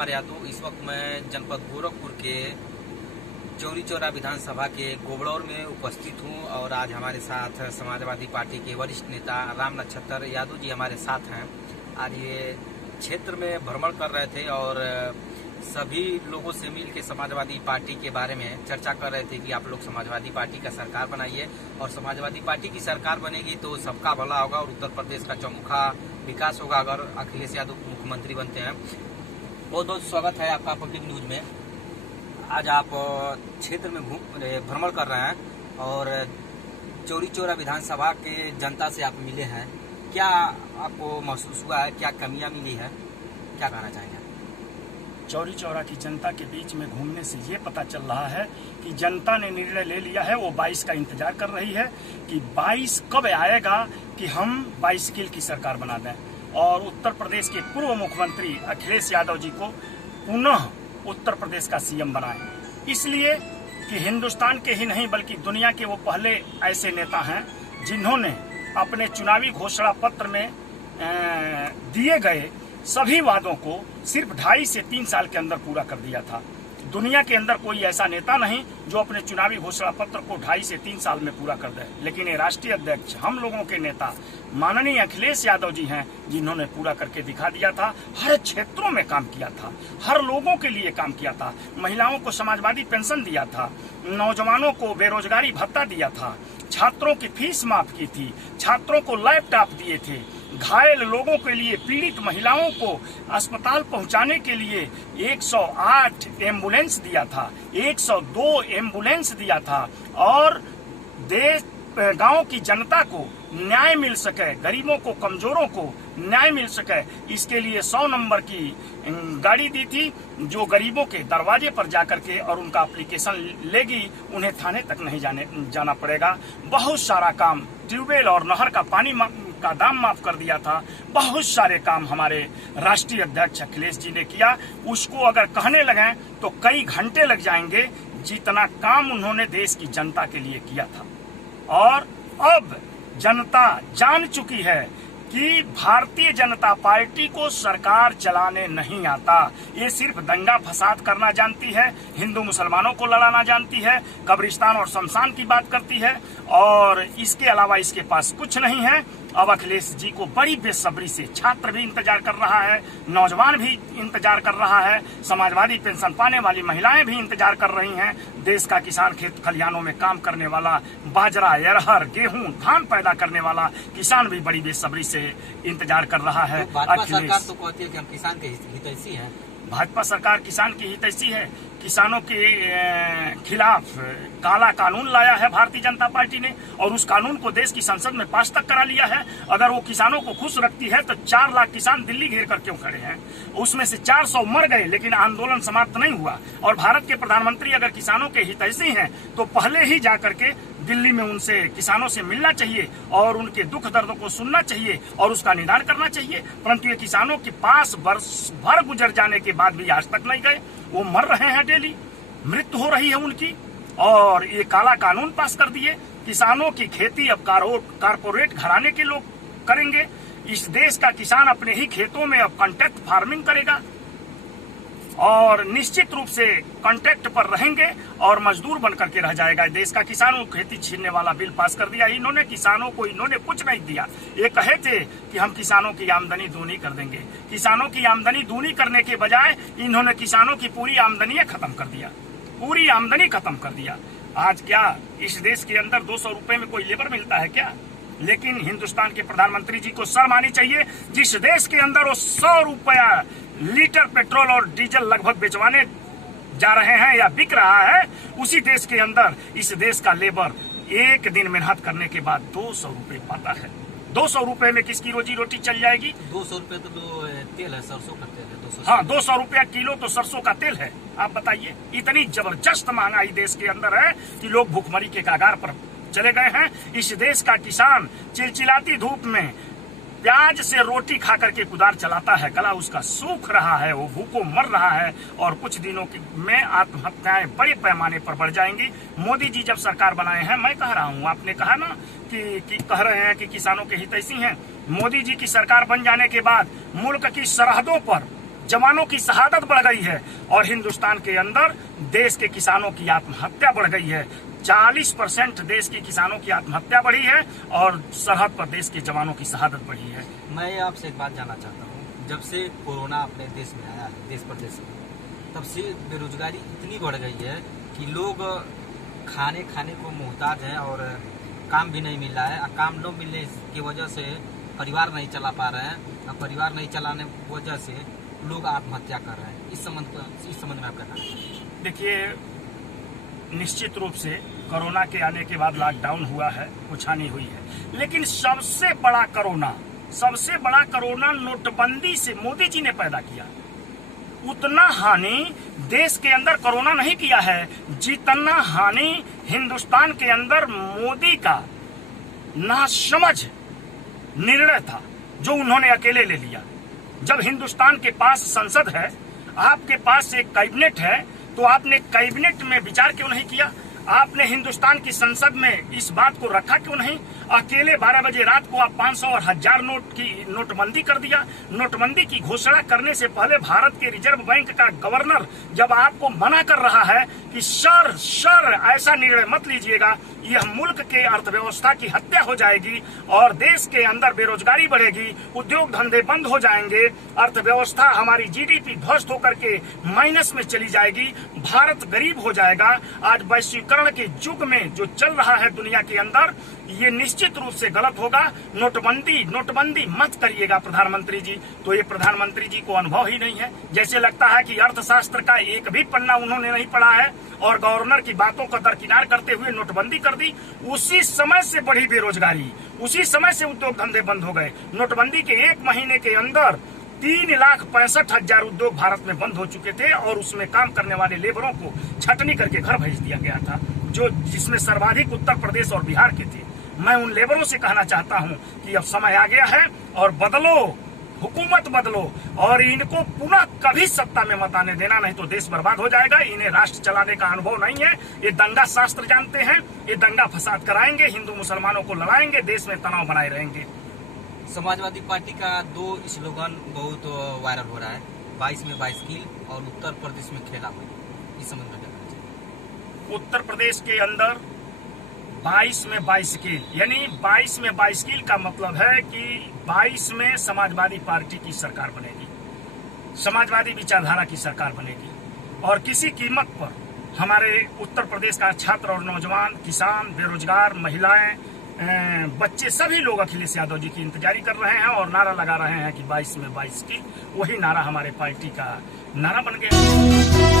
कुमार यादव। इस वक्त मैं जनपद गोरखपुर के चौरी चौरा विधानसभा के गोबड़ौर में उपस्थित हूं और आज हमारे साथ समाजवादी पार्टी के वरिष्ठ नेता राम नक्षत्र यादव जी हमारे साथ हैं। आज ये क्षेत्र में भ्रमण कर रहे थे और सभी लोगों से मिल के समाजवादी पार्टी के बारे में चर्चा कर रहे थे कि आप लोग समाजवादी पार्टी का सरकार बनाइए और समाजवादी पार्टी की सरकार बनेगी तो सबका भला होगा और उत्तर प्रदेश का चौमुखा विकास होगा अगर अखिलेश यादव मुख्यमंत्री बनते हैं। बहुत बहुत स्वागत है आपका पब्लिक न्यूज में। आज आप क्षेत्र में भ्रमण कर रहे हैं और चौरी चौरा विधानसभा के जनता से आप मिले हैं। क्या आपको महसूस हुआ है, क्या कमियां मिली है, क्या कहना चाहेंगे? चौरी चौरा की जनता के बीच में घूमने से ये पता चल रहा है कि जनता ने निर्णय ले लिया है, वो 22 का इंतजार कर रही है कि 22 कब आएगा कि हम बाइसिकल की सरकार बना दें और उत्तर प्रदेश के पूर्व मुख्यमंत्री अखिलेश यादव जी को पुनः उत्तर प्रदेश का सीएम बनाएं। इसलिए कि हिंदुस्तान के ही नहीं बल्कि दुनिया के वो पहले ऐसे नेता हैं जिन्होंने अपने चुनावी घोषणा पत्र में दिए गए सभी वादों को सिर्फ 2.5 से 3 साल के अंदर पूरा कर दिया था। दुनिया के अंदर कोई ऐसा नेता नहीं जो अपने चुनावी घोषणा पत्र को 2.5 से 3 साल में पूरा कर दे, लेकिन ये राष्ट्रीय अध्यक्ष हम लोगों के नेता माननीय अखिलेश यादव जी हैं जिन्होंने पूरा करके दिखा दिया था। हर क्षेत्रों में काम किया था, हर लोगों के लिए काम किया था। महिलाओं को समाजवादी पेंशन दिया था, नौजवानों को बेरोजगारी भत्ता दिया था, छात्रों की फीस माफ की थी, छात्रों को लैपटॉप दिए थे, घायल लोगों के लिए, पीड़ित महिलाओं को अस्पताल पहुंचाने के लिए 108 एम्बुलेंस दिया था, 102 एम्बुलेंस दिया था और देश गांव की जनता को न्याय मिल सके, गरीबों को, कमजोरों को न्याय मिल सके, इसके लिए 100 नंबर की गाड़ी दी थी जो गरीबों के दरवाजे पर जाकर के और उनका एप्लीकेशन लेगी, उन्हें थाने तक नहीं जाना पड़ेगा। बहुत सारा काम, ट्यूबवेल और नहर का पानी का दाम माफ कर दिया था। बहुत सारे काम हमारे राष्ट्रीय अध्यक्ष अखिलेश जी ने किया। उसको अगर कहने लगे तो कई घंटे लग जाएंगे जितना काम उन्होंने देश की जनता के लिए किया था। और अब जनता जान चुकी है कि भारतीय जनता पार्टी को सरकार चलाने नहीं आता। ये सिर्फ दंगा फसाद करना जानती है, हिंदू मुसलमानों को लड़ाना जानती है, कब्रिस्तान और शमशान की बात करती है और इसके अलावा इसके पास कुछ नहीं है। अब अखिलेश जी को बड़ी बेसब्री से छात्र भी इंतजार कर रहा है, नौजवान भी इंतजार कर रहा है, समाजवादी पेंशन पाने वाली महिलाएं भी इंतजार कर रही हैं। देश का किसान खेत खलिहानों में काम करने वाला, बाजरा, अरहर, गेहूं, धान पैदा करने वाला किसान भी बड़ी बेसब्री से इंतजार कर रहा है। तो भाजपा सरकार तो कहती है कि हम किसान के हितैषी हैं। भाजपा सरकार किसान की हितैषी है। किसानों के खिलाफ काला कानून लाया है भारतीय जनता पार्टी ने और उस कानून को देश की संसद में पास तक करा लिया है। अगर वो किसानों को खुश रखती है तो 4 लाख किसान दिल्ली घेर कर क्यों खड़े हैं? उसमें से 400 मर गए लेकिन आंदोलन समाप्त नहीं हुआ। और भारत के प्रधानमंत्री अगर किसानों के हितैषी हैं तो पहले ही जाकर के दिल्ली में उनसे, किसानों से मिलना चाहिए और उनके दुख दर्दों को सुनना चाहिए और उसका निदान करना चाहिए। परंतु ये किसानों के पास वर्ष भर गुजर जाने के बाद भी आज तक नहीं गए। वो मर रहे हैं, डेली मृत्यु हो रही है उनकी और ये काला कानून पास कर दिए। किसानों की खेती अब कारपोरेट घराने के लोग करेंगे। इस देश का किसान अपने ही खेतों में अब कॉन्ट्रैक्ट फार्मिंग करेगा और निश्चित रूप से कॉन्ट्रैक्ट पर रहेंगे और मजदूर बन करके रह जाएगा देश का किसान। वो खेती छीनने वाला बिल पास कर दिया। इन्होंने किसानों को कुछ नहीं दिया। ये कहे थे कि हम किसानों की आमदनी दूनी कर देंगे। किसानों की आमदनी दूनी करने के बजाय इन्होंने किसानों की पूरी आमदनी खत्म कर दिया, पूरी आमदनी खत्म कर दिया। आज क्या इस देश के अंदर 200 रुपए में कोई लेबर मिलता है क्या? लेकिन हिंदुस्तान के प्रधानमंत्री जी को शर्म आनी चाहिए। जिस देश के अंदर वो 100 रुपया लीटर पेट्रोल और डीजल लगभग बेचवाने जा रहे हैं या बिक रहा है, उसी देश के अंदर इस देश का लेबर एक दिन मेहनत करने के बाद 200 रुपए पाता है। 200 रुपए में किसकी रोजी रोटी चल जाएगी? 200 रुपए तो तेल है, सरसों का तेल है। 200 हाँ, 200 रुपया किलो तो सरसों का तेल है। आप बताइए, इतनी जबरदस्त महंगाई देश के अंदर है कि लोग भूखमरी के कगार पर चले गए हैं। इस देश का किसान चिलचिलाती धूप में प्याज से रोटी खा करके कुदार चलाता है, गला उसका सूख रहा है, वो भूखों मर रहा है और कुछ दिनों में आत्महत्याएं बड़े पैमाने पर बढ़ जाएंगी। मोदी जी जब सरकार बनाए हैं, मैं कह रहा हूँ, आपने कहा ना कि कह रहे हैं कि किसानों के हितैषी हैं। मोदी जी की सरकार बन जाने के बाद मुल्क की सरहदों पर जवानों की शहादत बढ़ गई है और हिंदुस्तान के अंदर देश के किसानों की आत्महत्या बढ़ गई है। 40% देश के किसानों की आत्महत्या बढ़ी है और सरहद पर देश के जवानों की शहादत बढ़ी है। मैं आपसे एक बात जानना चाहता हूँ, जब से कोरोना अपने देश में आया है, देश प्रदेश में, तब से बेरोजगारी इतनी बढ़ गई है कि लोग खाने को मोहताज हैं और काम भी नहीं मिल रहा है। और काम न मिलने की वजह से परिवार नहीं चला पा रहे हैं और परिवार नहीं चलाने की वजह से लोग आत्महत्या कर रहे हैं। इस संबंध में आपका कहना है? देखिए, निश्चित रूप से कोरोना के आने के बाद लॉकडाउन हुआ है, कुछ हानि हुई है, लेकिन सबसे बड़ा कोरोना नोटबंदी से मोदी जी ने पैदा किया। उतना हानि देश के अंदर कोरोना नहीं किया है जितना हानि हिंदुस्तान के अंदर मोदी का नासमझ निर्णय था जो उन्होंने अकेले ले लिया। जब हिंदुस्तान के पास संसद है, आपके पास एक कैबिनेट है, तो आपने कैबिनेट में विचार क्यों नहीं किया? आपने हिंदुस्तान की संसद में इस बात को रखा क्यों नहीं? अकेले 12 बजे रात को आप 500 और 1000 नोट की नोटबंदी कर दिया। नोटबंदी की घोषणा करने से पहले भारत के रिजर्व बैंक का गवर्नर जब आपको मना कर रहा है कि सर ऐसा निर्णय मत लीजिएगा, यह मुल्क के अर्थव्यवस्था की हत्या हो जाएगी और देश के अंदर बेरोजगारी बढ़ेगी, उद्योग धंधे बंद हो जाएंगे, अर्थव्यवस्था हमारी जीडीपी ध्वस्त होकर के माइनस में चली जाएगी, भारत गरीब हो जाएगा। आज वैश्वीकरण के युग में जो चल रहा है दुनिया के अंदर, ये निश्चित रूप से गलत होगा। नोटबंदी मत करिएगा प्रधानमंत्री जी। तो ये प्रधानमंत्री जी को अनुभव ही नहीं है। जैसे लगता है कि अर्थशास्त्र का एक भी पन्ना उन्होंने नहीं पढ़ा है और गवर्नर की बातों को दरकिनार करते हुए नोटबंदी कर दी। उसी समय से बढ़ी बेरोजगारी, उसी समय से उद्योग धंधे बंद हो गए। नोटबंदी के 1 महीने के अंदर 3,65,000 उद्योग भारत में बंद हो चुके थे और उसमें काम करने वाले लेबरों को छटनी करके घर भेज दिया गया था, जिसमें सर्वाधिक उत्तर प्रदेश और बिहार के थे। मैं उन लेबरों से कहना चाहता हूं कि अब समय आ गया है और बदलो, हुकूमत बदलो और इनको पुनः कभी सत्ता में मत आने देना, नहीं तो देश बर्बाद हो जाएगा। इन्हें राष्ट्र चलाने का अनुभव नहीं है। ये दंगा शास्त्र जानते हैं, ये दंगा फसाद कराएंगे, हिंदू मुसलमानों को लड़ाएंगे, देश में तनाव बनाए रहेंगे। समाजवादी पार्टी का 2 स्लोगन बहुत वायरल हो रहा है, 22 में 22 कील और उत्तर प्रदेश में खेला हुआ। इस संबंध में क्या कहना चाहिए? उत्तर प्रदेश के अंदर 22 में 22 कील, यानी 22 में 22 कील का मतलब है कि 22 में समाजवादी पार्टी की सरकार बनेगी, समाजवादी विचारधारा की सरकार बनेगी और किसी कीमत पर हमारे उत्तर प्रदेश का छात्र और नौजवान, किसान, बेरोजगार, महिलाएं, बच्चे, सभी लोग अखिलेश यादव जी की इंतजारी कर रहे हैं और नारा लगा रहे हैं कि 22 में 22 कील। वही नारा हमारे पार्टी का नारा बन गया।